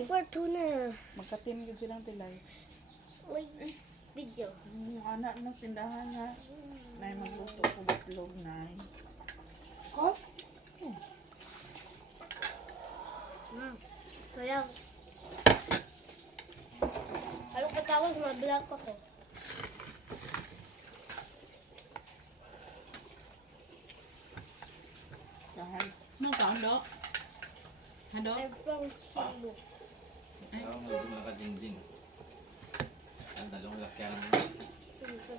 Super tuna. Magka-team yun silang tilay. May video. Yung anak ng tindahan nga. Nay magluto ko batlog, nay. Ko? Kaya, anong katawag? Mabilang ko ko. Kahal. No, kaundo. Hado? I'm from Cebu. Ako medyo nakading-ding. Ang dalawang lakyan mo.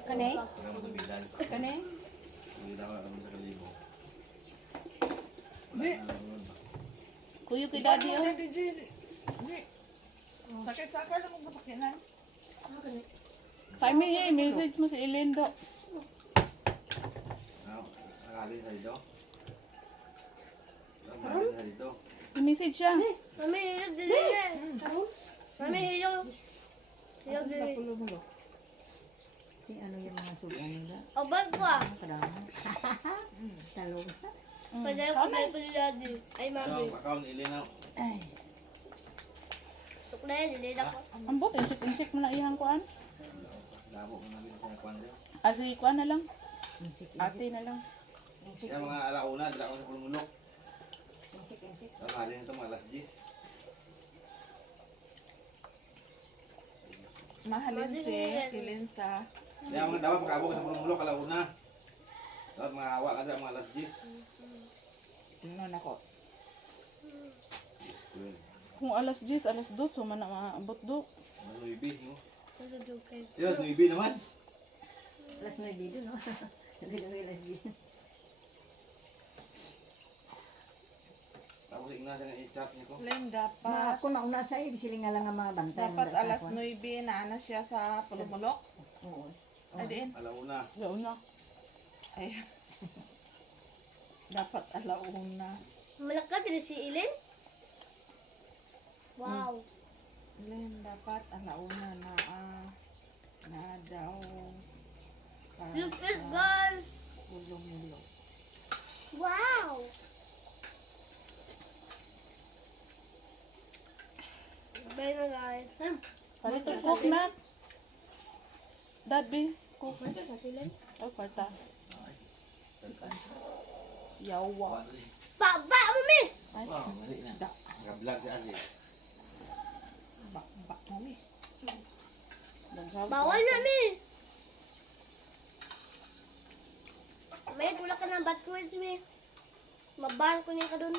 Kani? Pagka mo tubigan. Kani? Hindi na ako sa kalibo. Di. Wala na lang yun. Kuyo kay daddy oh. Di. Sakit-sakal lang mo pakinan. Kami message mo si Elindo. Nakalin sa dito. Nakalin sa dito. I-message siya. Mami, hilog dili yan. Mami, hilog. Hilog dili. Ano yung mga sugan nila? O, bag ko ah. Kadami. Talong. Padayo ko na yung daddy. Ay, mami. Account ilinaw. Ay. Suklay, dili na ko. Ambot, insik mo na ihang kuan. Labo mo na rin sa kwan niya. Asi kuan na lang. Insik. Ate na lang. Kaya mga alauna, dala ko sa pulmulok. Insik. Tapos halin ito mga alas 10. Mahalin si Kilin sa Kaya mga dapat makabog sa pulmulok, alauna. Tapos mga hawa kasi mga alas 10. tingnan ako. Yun. Kung alas 10, alas 2, so man na maabot do. Ano ibig mo? Sa Dukay. Yes, no ibig naman. Alas 9 dito, no? Nagdami alas 10. Tapos igna siya ng i-chat niya ko. Len, Ma, dapat ako nauna sa iyo, sila nga lang ang mga bantay. dapat alas 9 na ana siya sa Pulumulok. Oo. Ay, diin. Alauna. Alauna. Ay. Dapat alauna. Malakad din si Ilin? Wow. Len, dapat alauna na na daw. Para This is sa guys. Pulumulok. Wow. Bye na guys. Palito cook na. Dad, be. Cook. Ito sa Ilin. Oh, kwarta. Yawa. Ba, mami! Ay, Wow, mali na. Naka-vlog si Aziz. bak, mami. Bawal na, mi! May tulak ka ng bat ko, mi. Mabahan ko niya ka dun.